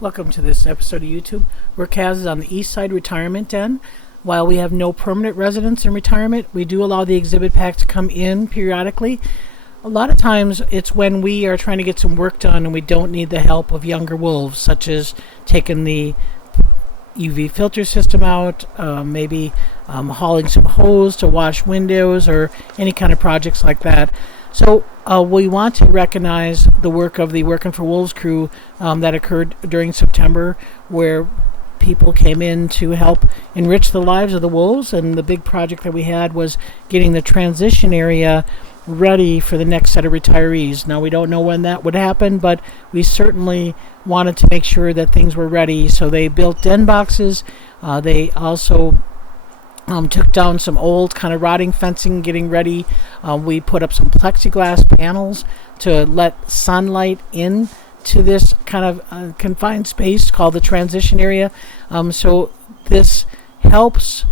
Welcome to this episode of YouTube. Where Kaz is on the East Side Retirement Den. While we have no permanent residents in retirement, we do allow the exhibit pack to come in periodically. A lot of times it's when we are trying to get some work done and we don't need the help of younger wolves, such as taking the UV filter system out, maybe hauling some hose to wash windows or any kind of projects like that. So we want to recognize the work of the Working for Wolves crew that occurred during September, where people came in to help enrich the lives of the wolves. And the big project that we had was getting the transition area ready for the next set of retirees. Now, we don't know when that would happen, but we certainly wanted to make sure that things were ready. So they built den boxes. They also took down some old kind of rotting fencing, getting ready. We put up some plexiglass panels to let sunlight in to this kind of confined space called the transition area. So this helps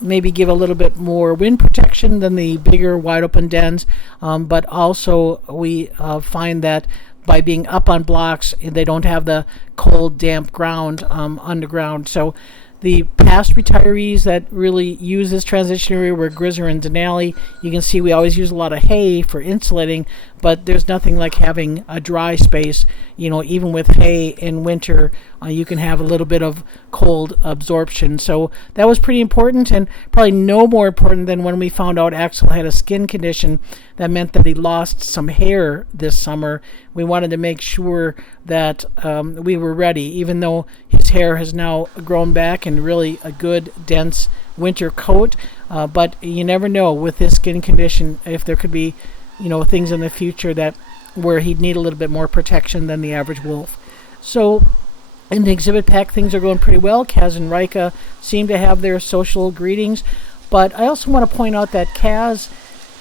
maybe give a little bit more wind protection than the bigger wide open dens, but also we find that by being up on blocks, they don't have the cold, damp ground underground. So the past retirees that really use this transition area were Grizzer and Denali. You can see we always use a lot of hay for insulating, but there's nothing like having a dry space. You know, even with hay in winter, you can have a little bit of cold absorption. So that was pretty important, and probably no more important than when we found out Axel had a skin condition that meant that he lost some hair this summer. We wanted to make sure that we were ready, even though his hair has now grown back and really a good dense winter coat. But you never know with this skin condition if there could be, things in the future that where he'd need a little bit more protection than the average wolf. So in the exhibit pack, things are going pretty well. Kaz and Rika seem to have their social greetings, but I also want to point out that Kaz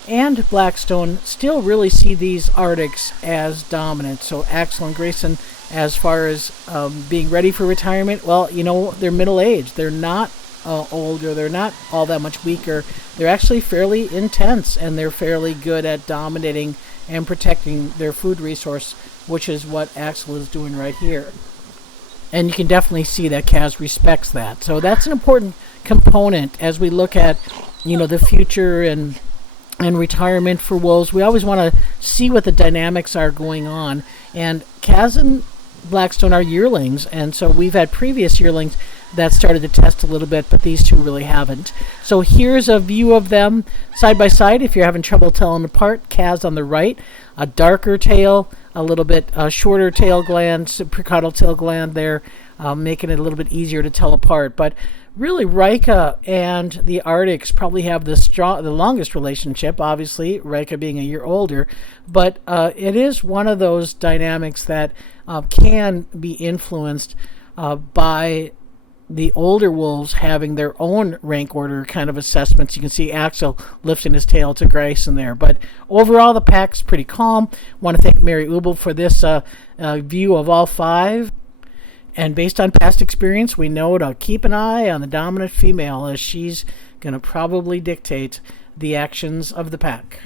and Blackstone still really see these Arctics as dominant. So Axel and Grayson, as far as being ready for retirement, well, they're middle-aged. They're not older. They're not all that much weaker. They're actually fairly intense, and they're fairly good at dominating and protecting their food resource, which is what Axel is doing right here. And you can definitely see that Kaz respects that. So that's an important component as we look at, the future and retirement for wolves. We always want to see what the dynamics are going on. And Kaz and Blackstone are yearlings, and so we've had previous yearlings that started to test a little bit, but these two really haven't. So here's a view of them side by side if you're having trouble telling apart. Kaz on the right, a darker tail, a little bit shorter tail gland, precaudal tail gland there, making it a little bit easier to tell apart. But really, Rika and the Arctics probably have the longest relationship, obviously, Rika being a year older. But it is one of those dynamics that can be influenced by the older wolves having their own rank order kind of assessments. You can see Axel lifting his tail to Grayson there. But overall, the pack's pretty calm. Want to thank Mary Ubel for this view of all five. And based on past experience, we know to keep an eye on the dominant female, as she's going to probably dictate the actions of the pack.